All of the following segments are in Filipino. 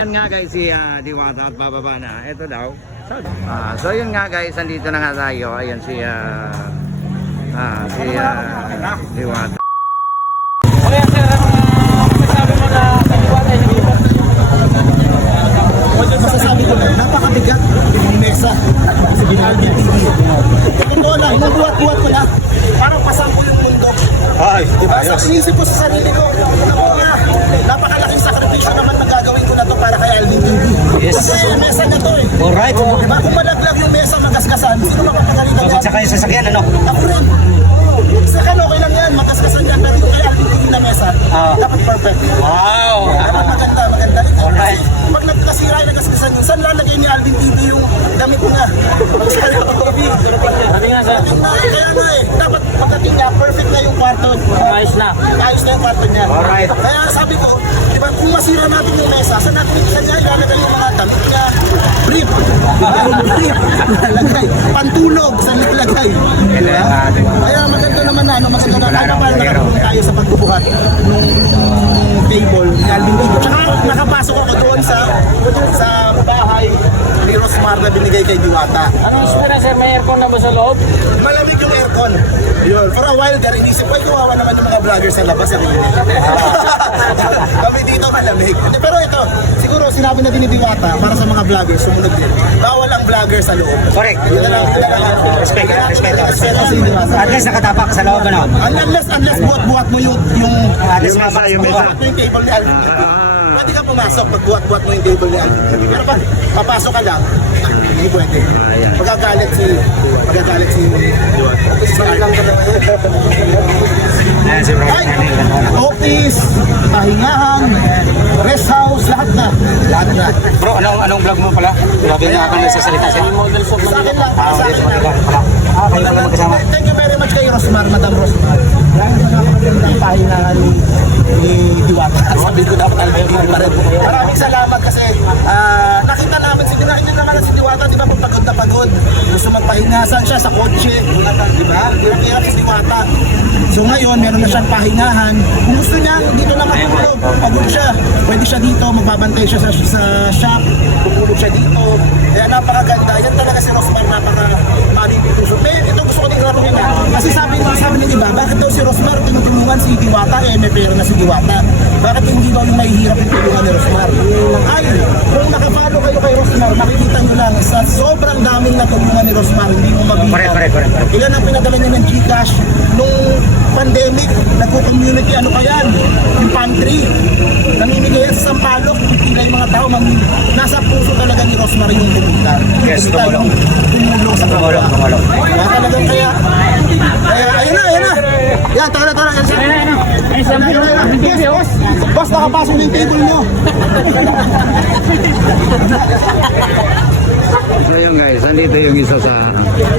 Yan nga guys, si Diwata at bababa na. Ito daw. So yun nga guys, nandito na nga tayo. Ayan si Diwata. Okay sir, masasabi mo na Diwata ay hindi mo? Masasabi ko lang, napakabigat yung mesa sa Binaldi TV. Totoo lang, nung buhat-buhat ko na, parang pasampo yung mundo. Ay, diba? So, sinisip ko sa sarili ko, ako nga, napakalaking sakripisyo naman magagawin ko na to para kay Alvin TV. Yes. Kasi mesa na to eh. Alright. Diba? Kung malaglag yung mesa, magaskasan, sino mapapagalitan yan? Saka yung sasakyan, ano? Ako rin. Saka okay lang yan, magaskasan yan. Pero yung kay Alvin TV na mesa, dapat perfect. Wow! Dapat maganda. Alright. Pag nagkasira yung nagaskasan yun, saan lalagay ni Alvin TV yung damit niya? Sa TV. Sabi nga sir, Kaya nga eh, dapat pagdating niya, perfect na yung kwarto. ayos na. Ayos na yung kwarto niya. Alright. Kaya sabi ko, di ba kung masira natin yung mesa, saan niya ilalagay yung mga damit niya? Brief. Brief. Ilalagay. Pantulog, saan ilalagay? Diba? Kaya maganda naman na, maganda na tayo para nakatulong tayo sa pagbubuhat ng table ni Alvin TV. Tsaka nakapasok ako doon sa bahay ni Rosmar na binigay kay Diwata. Anong spira sir, may aircon na ba sa loob? Malamig yung aircon. Yun. For a while there, inisip ko, kawawa naman yung mga vlogger sa labas. Kami dito malamig. Pero ito, siguro sinabi na din ni Diwata para sa mga vlogger, sumunod din. Bawal ang vlogger sa loob. Correct. Yun na lang. Respeto. Respeto si Diwata. At least nakatapak sa loob, ano? Unless buhat-buhat mo yung mesa. yung table ni Alvin. Pwede ka pumasok pag buhat-buhat mo yung table ni Alvin. Pero pag papasok ka lang, hindi pwede. Magagalit si Ayan si Bro. office, pahingahan, rest house, lahat na. Bro, anong vlog mo pala? Grabe na ako nagsasalita siya. Model soap Sa akin lang, Ah, sa dito akin lang. kayo pala magkasama. Thank you very much kay Rosmar, Madam Rosmar. Yan ang napakagandang pahingahan ni Diwata. Sabi ko dapat albitin pa rin. Maraming salamat kasi nakita namin, sigurahin nyo naman si Diwata, di ba kung pagod na pagod. Gusto magpahingasan siya sa kotse, di ba? Hirap si Diwata. So ngayon, meron na siyang pahingahan. Kung gusto niya, dito lang matulog. Pagod siya. Pwede siya dito, magbabantay siya sa shop. Pupulog siya dito. Kaya napakaganda. Yan talaga si Rosmar, napaka-malipituso. Ito gusto ko din raruhin na. Kasi sabi ng iba, bakit daw si Rosmar tinutulungan si Diwata? May pera na si Diwata. Bakit hindi daw yung mahihirap yung tulungan ni Rosmar? Ay, kung nakafollow kayo kay Rosmar, makikita nyo lang sa sobrang daming natulungan ni Rosmar, hindi mo mabitaw. Correct. Ilan ang pinadala niya ng Gcash nung pandemic, nagko-community, ano pa yan? Yung pantry. Namimigay yan sa Sampaloc, pila yung mga tao, nasa puso talaga ni Rosmar yung tumulong. Yes, tumulong. Tumulong sa kapwa. Tumulong. Kaya talagang ayun na. Yan, tara. Yes, boss, nakapasok na yung table nyo. So yun guys, nandito yung isa sa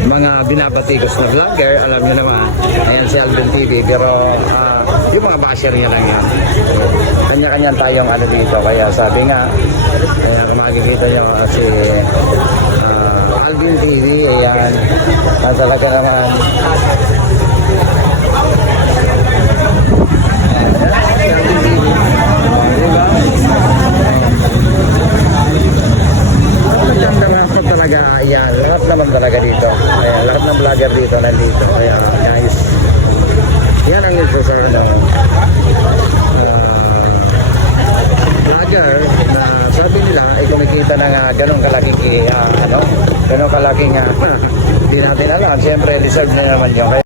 mga binabatikos na vlogger. Alam nyo naman, ayan si Alvin TV. Pero yung mga basher niya lang yan. So, kanya-kanya tayong ano dito. Kaya sabi nga, kaya kung makikita nyo si Alvin TV, ayan, talaga naman. Ayan, lahat naman talaga dito. Kaya lahat ng vlogger dito nandito. Kaya guys, yan ang isa sa vlogger na sabi nila ay kumikita na nga ganong kalaking ganong kalaking hindi natin alam. Siyempre, deserve na naman yun.